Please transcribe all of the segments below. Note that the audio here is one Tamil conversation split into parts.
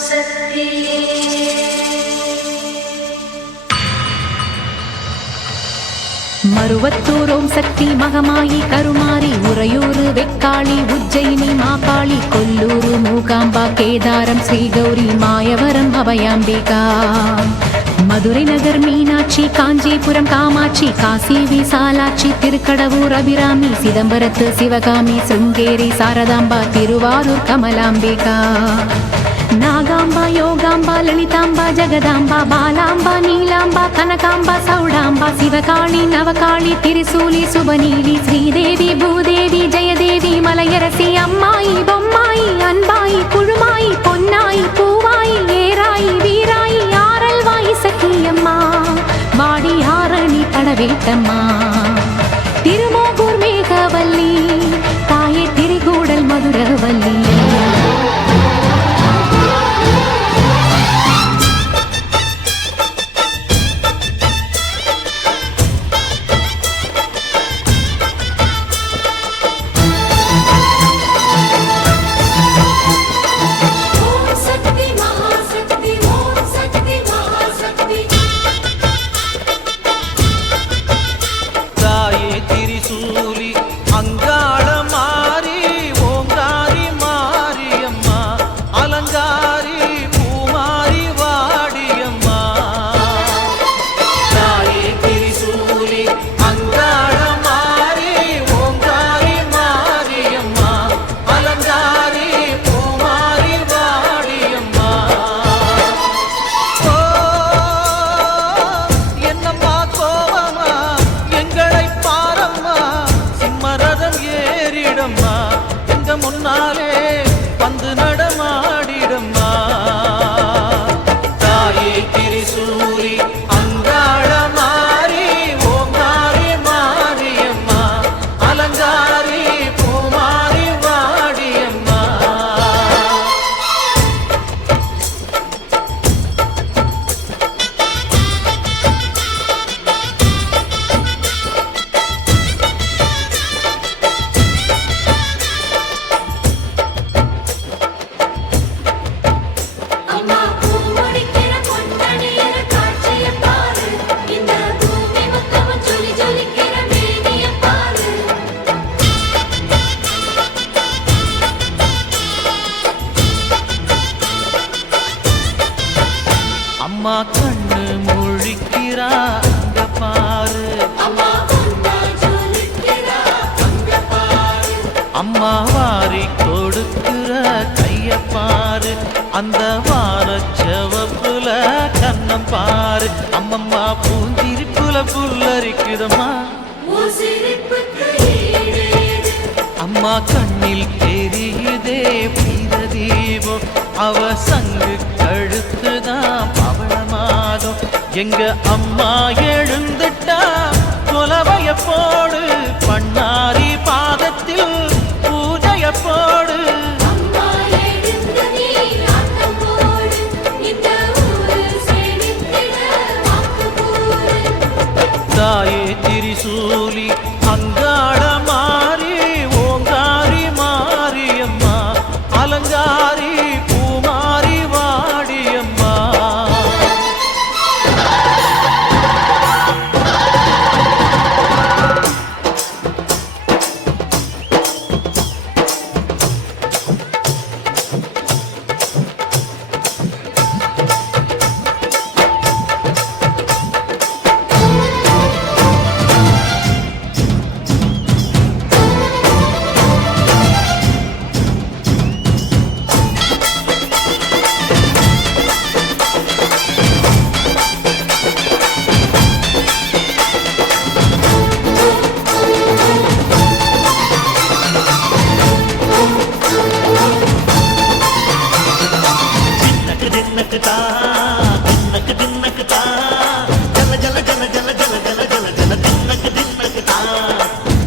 சக்தி மருவத்தூர் ஓம் சக்தி மகமாயி கருமாரி உறையூரு வெக்காளி உஜ்ஜயினி மாகாளி கொல்லூரு மூகாம்பா கேதாரம் ஸ்ரீகௌரி மாயவரம் அபயாம்பிகா மதுரை நகர் மீனாட்சி காஞ்சிபுரம் காமாட்சி காசி விசாலாட்சி திருக்கடவூர் அபிராமி சிதம்பரத்து சிவகாமி சிருங்கேரி சாரதாம்பா திருவாரூர் கமலாம்பிகா நாகாம்பா யோகாம்பா லலிதாம்பா ஜெகதாம்பா பாலாம்பா நீலாம்பா கனகாம்பா சௌடாம்பா சிவகாளி நவகாளி திரிசூலி சுபநீலி ஸ்ரீதேவி பூதேவி ஜெயதேவி மலையரசி அம்மாயி பொம்மாயி அன்பாயி குழுமாயி பொன்னாயி பூவாயி ஏராயி வீராயி ஆரல்வாயி சக்கியம்மா வாடி ஆரணி படவேட்டம்மா திருமோகூர் மேகவல்லி தாயே திரிகூடல் மதுரவல்லி அம்மா கண்ணு முழிக்கிறா அங்க பாரு அம்மா வாரி கொடுக்கிற கைய பாரு அந்த வானச்சவப்புல கண்ணம் பாரு அம்மம்மா பூஞ்சிரிப்புல புல்லரிக்குதம்மா அம்மா கண்ணில் தெரியுதே தீபம் அவ சங்கு கழுத்துதான் பவளமாகும் எங்க அம்மா எழுந்துட்டா கொலவைய போடு பண்ணாரி பாதத்தில் பூஜைய போடு தாயே திரிசூலி அங்காள மாறி ஓங்காரி மாரியம்மா அலங்காரி பூமாரி வாடியம்மா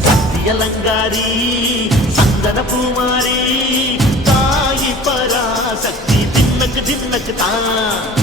சக்தியலங்காரி சந்தன பூமாரி தாயி பராசக்தி தின்னக்கு தின்னக்கு தான்